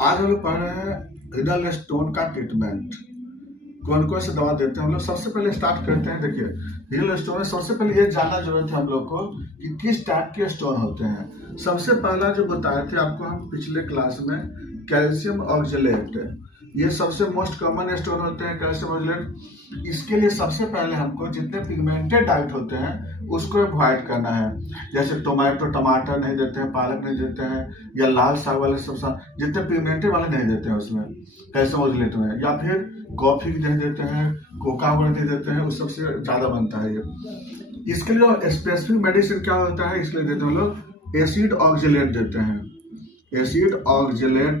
आज हम लोग पढ़ रहे हैं रिनल स्टोन का ट्रीटमेंट। कौन कौन सी दवा देते हैं हम लोग। सबसे पहले स्टार्ट करते हैं। देखिए, रिनल स्टोन में सबसे पहले ये जानना जरूरत है हम लोग को कि किस टाइप के स्टोन होते हैं। सबसे पहला जो बताए थे आपको हम पिछले क्लास में, कैल्शियम ऑक्जेलेट। ये सबसे मोस्ट कॉमन स्टोन होते हैं कैल्शियम ऑक्जेलेट। इसके लिए सबसे पहले हमको जितने पिगमेंटेड डाइट होते हैं उसको अवॉइड करना है। जैसे टमाटर नहीं देते हैं, पालक नहीं देते हैं, या लाल साग वाले सब जितने पिगमेंटेड वाले नहीं देते हैं उसमें कैल्शियम ऑक्जेलेट में, या फिर कॉफी नहीं देते हैं, कोका वगैरह नहीं देते हैं, उस सबसे ज्यादा बनता है ये। इसके लिए जो स्पेसिफिक मेडिसिन क्या होता है, इसके लिए देते हैं हम लोग एसिड ऑक्जेलेट देते हैं। एसिड ऑक्जेलेट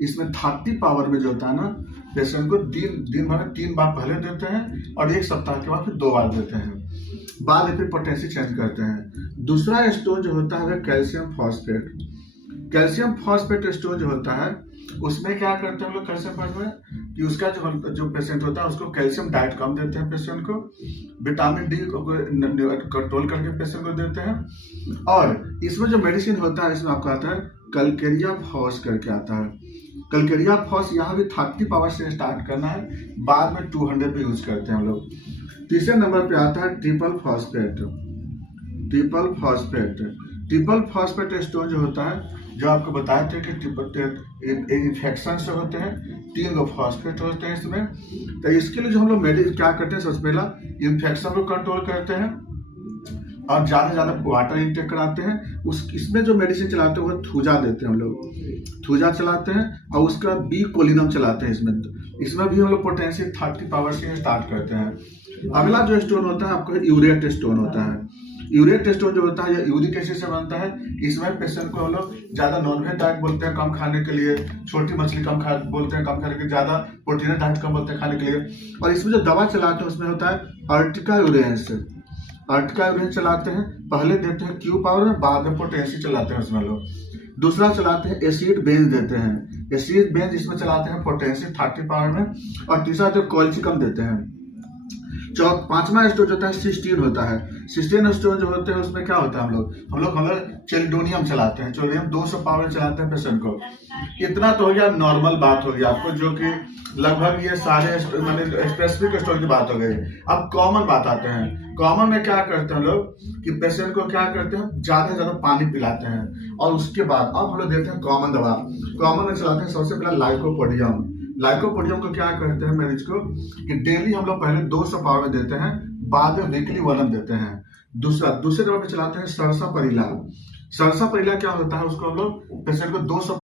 इसमें 30 पावर में जो होता है ना, पेशेंट को दिन भर में 3 बार पहले देते हैं और 1 सप्ताह के बाद फिर 2 बार देते हैं। बाद में फिर पोटेंसी चेंज करते हैं। दूसरा स्टोन जो होता है calcium phosphate. Calcium phosphate stone जो होता है उसमें क्या करते हैं हम लोग कैल्शियम फॉस्फेट कि उसका जो पेशेंट होता है उसको कैल्शियम डाइट कम देते हैं पेशेंट को, विटामिन डी को कंट्रोल करके पेशेंट को देते हैं। और इसमें जो मेडिसिन होता है इसमें आपको आता है कलकेरिया फॉस करके आता है। कलकेरिया फॉस यहाँ भी 30 पावर से स्टार्ट करना है, बाद में 200 पे यूज करते हैं हम लोग। तीसरे नंबर पे आता है triple phosphate. Triple phosphate triple phosphate stone जो होता है, जो आपको बताए थे कि इन्फेक्शन से होते हैं, 3 गो फॉस्फेट होते हैं इसमें। तो इसके लिए जो हम लोग मेडिसिन क्या करते हैं, सबसे पहला इन्फेक्शन को कंट्रोल करते हैं और ज्यादा से ज्यादा वाटर इंटेक कराते हैं। इसमें जो मेडिसिन चलाते हैं वो थूजा देते हैं हम लोग, थूजा चलाते हैं और उसका बी कोलिनम चलाते हैं। इसमें भी हम लोग पोटेंशियल 30 पावर से स्टार्ट करते हैं। अगला जो स्टोन होता है आपको यूरेट स्टोन होता है। यूरेट स्टोन जो होता है ये यूरिक एसिड से बनता है। इसमें पेशेंट को हम लोग ज्यादा नॉनवेज डाइट बोलते हैं कम खाने के लिए, छोटी मछली कम बोलते हैं कम खाने के लिए, ज्यादा प्रोटीन डाइट कम बोलते हैं खाने के लिए। और इसमें जो दवा चलाते हैं उसमें होता है अर्टिका यूरेंस। अर्टिका यूरेंस चलाते हैं, पहले देते हैं क्यू पावर में, बाद में पोटेंसी चलाते हैं उसमें लोग। दूसरा चलाते हैं एसिड बेंज देते हैं। एसिड बेंज इसमें चलाते हैं पोटेंसी 30 पावर में। और तीसरा जो कॉल्चिकम देते हैं। पांचवा स्टोन होता है सिस्टीन होता है। सिस्टीन स्टोन जो होते हैं उसमें क्या होता है, हम लोग चेल्डोनियम चलाते हैं। चेल्डोनियम 200 पावर चलाते हैं पेशेंट को। इतना तो हो गया, नॉर्मल बात हो गया आपको, जो कि लगभग ये सारे स्पेसिफिक स्टोन की बात हो गई। अब कॉमन बात आते हैं। कॉमन में क्या करते हैं लोग कि पेशेंट को क्या करते हैं, ज्यादा से ज्यादा पानी पिलाते हैं। और उसके बाद अब हम लोग देते हैं कॉमन दवा। कॉमन में चलाते हैं सबसे पहला लाइकोपोडियम। लाइकोपोडियम को क्या करते हैं मरीज को कि डेली हम लोग पहले 200 पावर में देते हैं, बाद में वीकली 1 देते हैं। दूसरे दवा पे चलाते हैं सरसा परिला। सरसा परिला क्या होता है, उसको हम लोग पेशेंट को 200